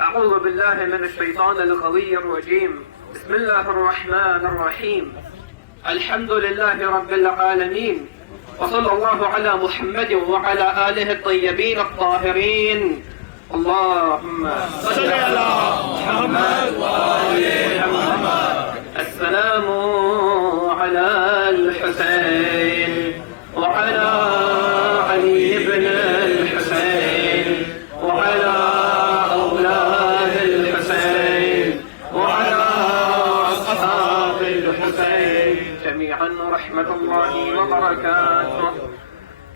أعوذ بالله من الشيطان الغوي الرجيم. بسم الله الرحمن الرحيم. الحمد لله رب العالمين، وصلى الله على محمد وعلى آله الطيبين الطاهرين. اللهم صل على محمد وآل محمد. السلام على الحسين وعلى علي بن الحسين وعلى أولاد الحسين وعلى أصحاب الحسين جميعا رحمة الله وبركاته.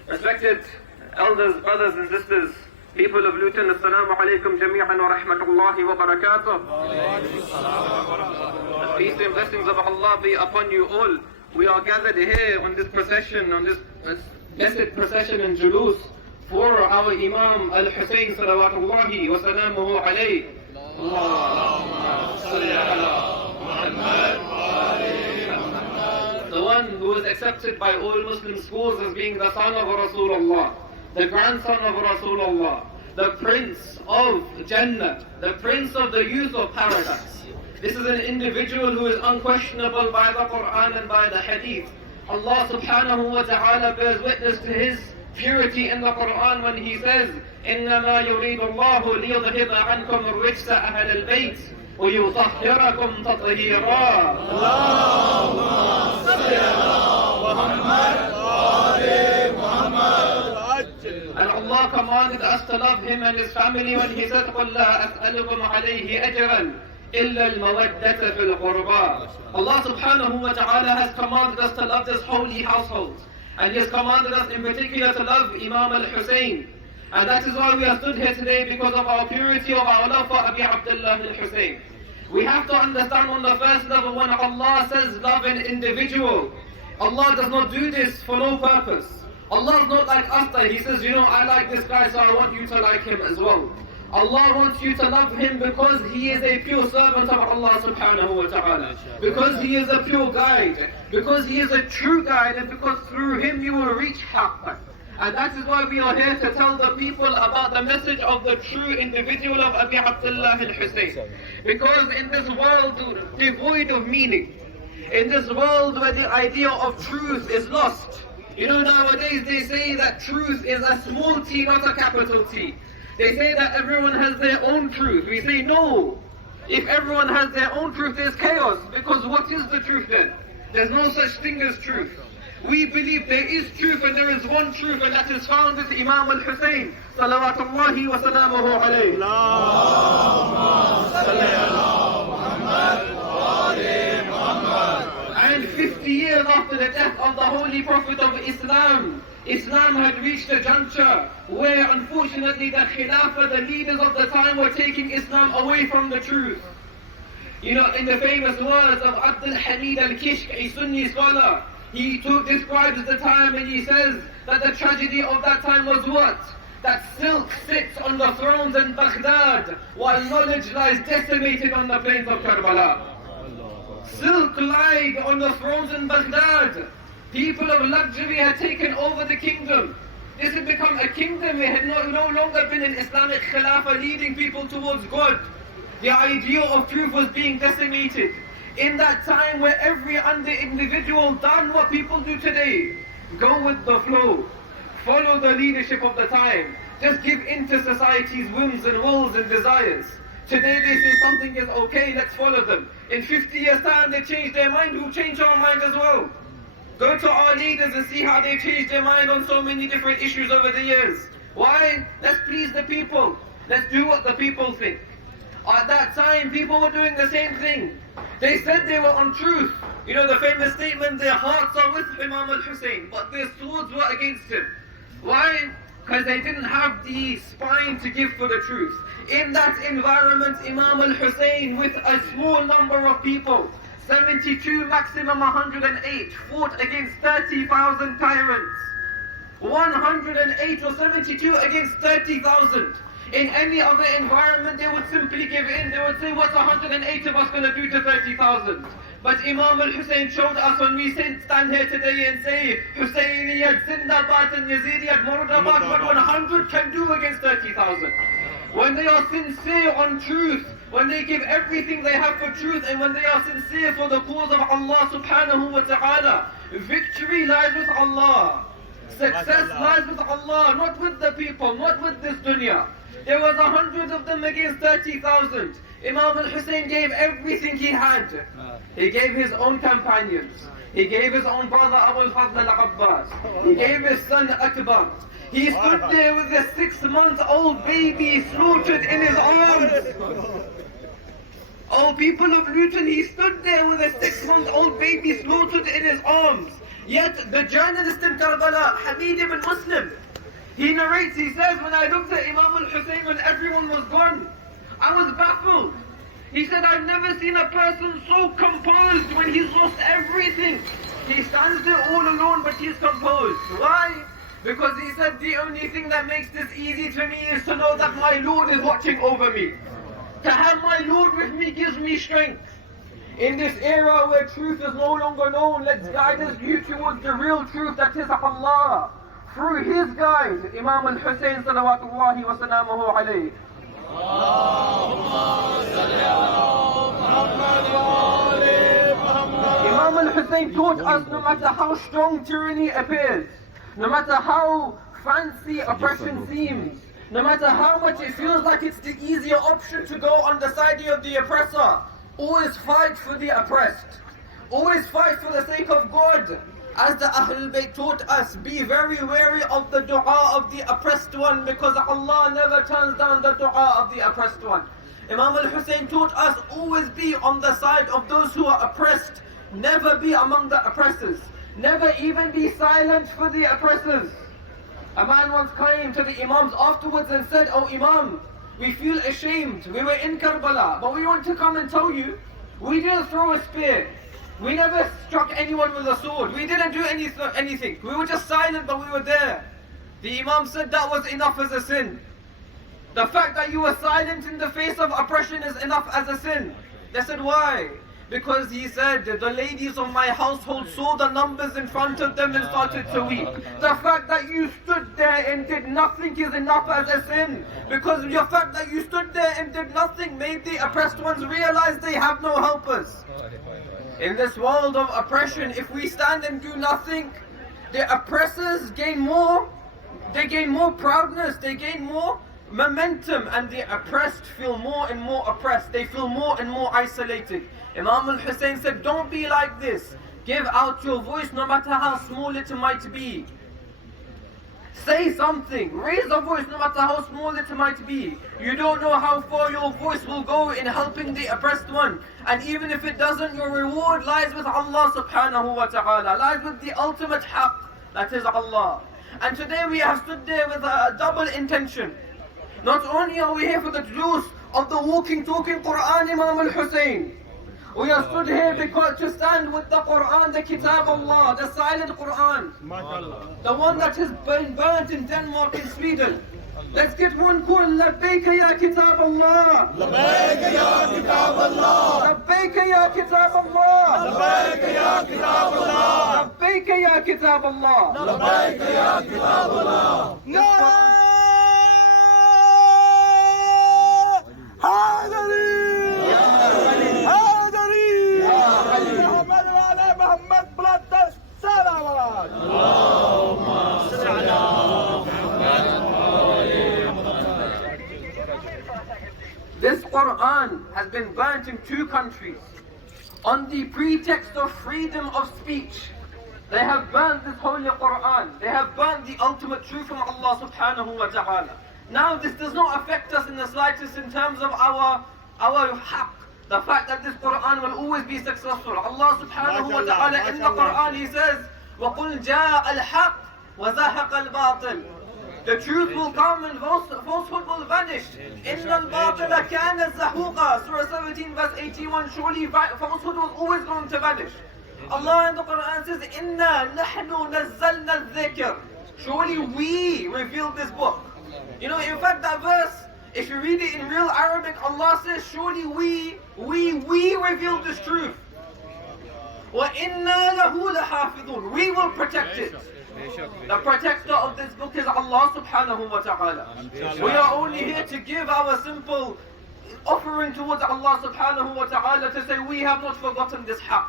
Respected elders, brothers and sisters, people of Luton, Assalamu alaikum jami'an wa rahmatullahi wa barakatuh. The peace and blessings of Allah be upon you all. We are gathered here on this procession, on this blessed procession in Jaloos for our Imam Al-Hussein salawatullahi wa salamuhu alayhi. Allahumma salli ala Muhammad wa ali Muhammad. The one who was accepted by all Muslim schools as being the son of Rasulullah, the grandson of Rasulullah, the prince of Jannah, the prince of the youth of paradise. This is an individual who is unquestionable by the Quran and by the Hadith. Allah subhanahu wa ta'ala bears witness to his purity in the Quran when he says, إِنَّمَا يُرِيدُ اللَّهُ لِيُذْهِبَ عَنْكُمُ الرِّجْسَ أَهْلَ الْبَيْتِ وَيُطَهِّرَكُمْ تَطْهِيرًا. اللهم صل على محمد وآل Muhammad. And Allah commanded us to love him and his family when he said, قُلْ لَا أَسْأَلُكُمْ عَلَيْهِ أَجْرًا إِلَّا الْمَوَدَّةَ فِي الْقُرْبَى. Allah subhanahu wa ta'ala has commanded us to love this holy household. And he has commanded us in particular to love Imam al-Hussein. And that is why we are stood here today, because of our purity of our love for Abi Abdullah al-Hussein. We have to understand on the first level, when Allah says love an individual, Allah does not do this for no purpose. Allah is not like us that He says, I like this guy, so I want you to like him as well. Allah wants you to love him because he is a pure servant of Allah subhanahu wa ta'ala. Because he is a pure guide. Because he is a true guide, and because through him you will reach haqq. And that is why we are here to tell the people about the message of the true individual of Abi Abdullah al-Hussein. Because in this world devoid of meaning, in this world where the idea of truth is lost, nowadays they say that truth is a small t, not a capital T. They say that everyone has their own truth. We say no. If everyone has their own truth, there's chaos. Because what is the truth then? There's no such thing as truth. We believe there is truth, and there is one truth, and that is found with Imam al-Hussein salawatullahi wa salamuhu alayhi. Allahumma salli ala Muhammad wa ali Muhammad. And 50 years after the death of the Holy Prophet of Islam, Islam had reached a juncture where unfortunately the Khilafah, the leaders of the time, were taking Islam away from the truth. In the famous words of Abdul Hamid al-Kishk, a Sunni scholar, he describes the time and he says that the tragedy of that time was what? That silk sits on the thrones in Baghdad while knowledge lies decimated on the plains of Karbala. Silk lied on the thrones in Baghdad. People of luxury had taken over the kingdom. This had become a kingdom. It had no longer been an Islamic Khilafah leading people towards God. The idea of truth was being decimated. In that time where every individual done what people do today, go with the flow, follow the leadership of the time, just give in to society's whims and wills and desires. Today they say something is okay, let's follow them. In 50 years time they change their mind, we'll change our mind as well. Go to our leaders and see how they changed their mind on so many different issues over the years. Why? Let's please the people. Let's do what the people think. At that time, people were doing the same thing. They said they were on truth. The famous statement, their hearts are with Imam al-Hussein, but their swords were against him. Why? Because they didn't have the spine to give for the truth. In that environment, Imam al-Hussein, with a small number of people, 72, maximum 108, fought against 30,000 tyrants. 108 or 72 against 30,000. In any other environment, they would simply give in. They would say, what's 108 of us going to do to 30,000? But Imam al-Hussein showed us when we stand here today and say, Husseiniyyat Zindabad and Yazidiyat Murdabat, what 100 can do against 30,000. when they are sincere on truth, when they give everything they have for truth, and when they are sincere for the cause of Allah subhanahu wa ta'ala, victory lies with Allah. Success lies with Allah, not with the people, not with this dunya. There was 100 of them against 30,000. Imam al-Hussein gave everything he had. He gave his own companions. He gave his own brother Abu al-Fadl al-Abbas. He gave his son Akbar. He stood there with a 6-month-old baby slaughtered in his arms. Oh, people of Luton, he stood there with a 6-month-old baby slaughtered in his arms. Yet the journalist in Karbala, Hamid ibn Muslim, he narrates, he says, when I looked at Imam al-Hussein when everyone was gone, I was baffled. He said, I've never seen a person so composed when he's lost everything. He stands there all alone, but he's composed. Why? Because he said, the only thing that makes this easy to me is to know that my Lord is watching over me. To have my Lord with me gives me strength. In this era where truth is no longer known, let's guide us you towards the real truth, that is Allah. Through his guide, Imam al-Hussein salawatullahi wa salamuhu alayhi. Imam al-Hussein taught us, no matter how strong tyranny appears, no matter how fancy oppression seems, no matter how much it feels like it's the easier option to go on the side of the oppressor, always fight for the oppressed. Always fight for the sake of God. As the Ahlul Bayt taught us, be very wary of the dua of the oppressed one, because Allah never turns down the dua of the oppressed one. Imam al-Hussein taught us, always be on the side of those who are oppressed. Never be among the oppressors. Never even be silent for the oppressors. A man once came to the Imams afterwards and said, "Oh Imam, we feel ashamed. We were in Karbala, but we want to come and tell you, we didn't throw a spear. We never struck anyone with a sword. We didn't do anything. We were just silent, but we were there." The Imam said that was enough as a sin. The fact that you were silent in the face of oppression is enough as a sin. They said, why? Because he said, the ladies of my household saw the numbers in front of them and started to weep. The fact that you stood there and did nothing is enough as a sin. Because the fact that you stood there and did nothing made the oppressed ones realize they have no helpers. In this world of oppression, if we stand and do nothing, the oppressors gain more. They gain more proudness, they gain more momentum, and the oppressed feel more and more oppressed. They feel more and more isolated. Imam al-Hussein said, don't be like this. Give out your voice no matter how small it might be. Say something. Raise a voice no matter how small it might be. You don't know how far your voice will go in helping the oppressed one. And even if it doesn't, your reward lies with Allah subhanahu wa ta'ala. Lies with the ultimate haqq, that is Allah. And today we have stood there with a double intention. Not only are we here for the Jaloos of the walking, talking Quran Imam al-Hussein. We are stood here because to stand with the Quran, the Kitab Allah, the silent Quran. The one that has been burnt in Denmark and Sweden. Let's get one call. Labbaika ya Kitab Allah. Labbaika ya Kitab Allah. Labbaika ya Kitab Allah. Labbaika ya Kitab Allah. Labbaika ya Kitab Allah. Labbaika ya Kitab Allah. This Quran has been burnt in 2 countries on the pretext of freedom of speech. They have burnt this holy Quran. They have burnt the ultimate truth from Allah subhanahu wa ta'ala. Now this does not affect us in the slightest in terms of our haqq. The fact that this Quran will always be successful. Allah subhanahu wa ta'ala in the Quran, He says, وَقُلْ جَاءَ الْحَقِّ وَزَهَقَ الْبَاطِلِ. The truth will come and falsehood will vanish. إِنَّ الْبَاطِلَ كَانَ زَهُوقًا. Surah 17 verse 81. Surely falsehood was always going to vanish. Allah in the Quran says, إِنَّا نَحْنُ نَزَّلْنَا الذِّكْرِ. Surely we revealed this book. You know, in fact that verse, if you read it in real Arabic, Allah says, surely we revealed this truth. وَإِنَّا لَهُ لَحَافِظُونَ. We will protect it. The protector of this book is Allah subhanahu wa ta'ala. We are only here to give our simple offering towards Allah subhanahu wa ta'ala to say we have not forgotten this haqq.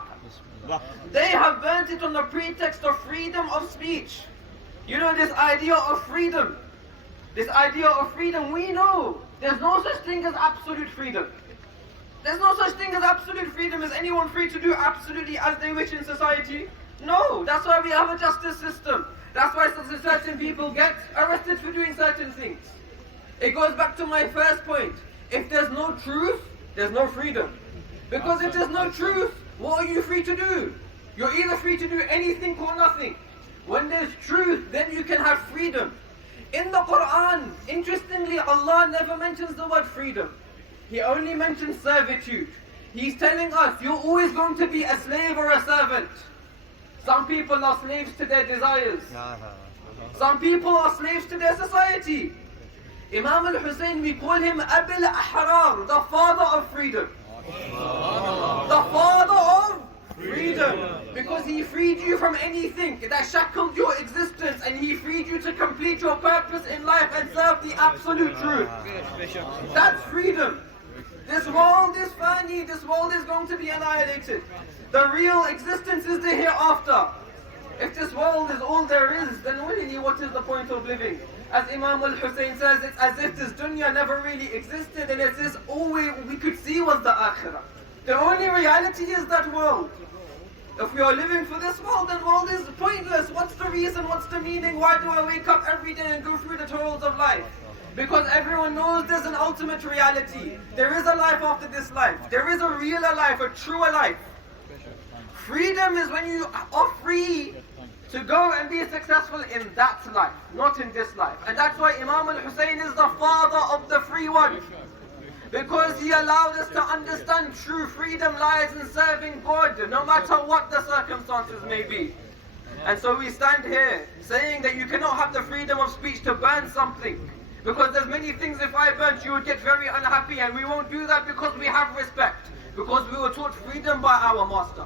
They have burnt it on the pretext of freedom of speech. You know, this idea of freedom. This idea of freedom, we know there's no such thing as absolute freedom. There's no such thing as absolute freedom. Is anyone free to do absolutely as they wish in society? No, that's why we have a justice system. That's why certain people get arrested for doing certain things. It goes back to my first point. If there's no truth, there's no freedom. Because if there's no truth, what are you free to do? You're either free to do anything or nothing. When there's truth, then you can have freedom. In the Quran, interestingly, Allah never mentions the word freedom. He only mentions servitude. He's telling us, you're always going to be a slave or a servant. Some people are slaves to their desires. Some people are slaves to their society. Imam al-Hussein, we call him Abil Ahrar, the father of freedom. The father of freedom. Because he freed you from anything that shackled your existence, and he freed you to complete your purpose in life and serve the absolute truth. That's freedom. This world is fani, this world is going to be annihilated. The real existence is the hereafter. If this world is all there is, then really what is the point of living? As Imam al-Hussein says, it's as if this dunya never really existed, and it's this all we could see was the akhirah. The only reality is that world. If we are living for this world, then world is pointless. What's the reason? What's the meaning? Why do I wake up every day and go through the toils of life? Because everyone knows there's an ultimate reality. There is a life after this life. There is a realer life, a truer life. Freedom is when you are free to go and be successful in that life, not in this life. And that's why Imam al-Hussein is the father of the free one. Because he allowed us to understand true freedom lies in serving God, no matter what the circumstances may be. And so we stand here saying that you cannot have the freedom of speech to burn something. Because there's many things, if I burnt, you would get very unhappy, and we won't do that because we have respect. Because we were taught freedom by our master.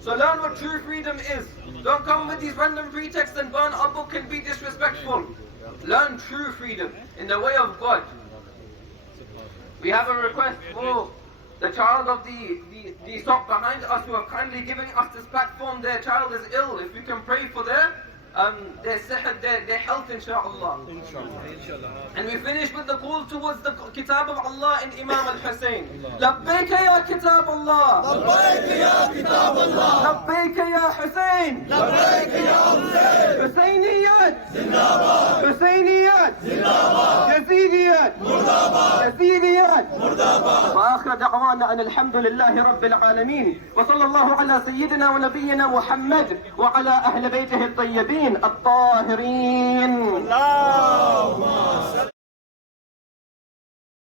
So learn what true freedom is. Don't come with these random pretexts and burn a book and be disrespectful. Learn true freedom in the way of God. We have a request for the child of the shop behind us who have kindly given us this platform. Their child is ill. If we can pray for their sihat, their health, inshaAllah. And we finish with the call towards the Kitab of Allah in Imam al-Hussein. Labbayka ya Kitab Allah. Labbayka ya Kitab Allah. Labbayka ya Hussein. Labbayka ya Hussein. Husayniyat. Zindabad. Husayniyat. Zindabad. Yazidiyat. Murdabad. Yazidiyat. Murdabad. وآخر دعوانا أن الحمد لله رب العالمين وصلى الله على سيدنا ونبينا محمد وعلى أهل بيته الطيبين الطاهرين. اللهم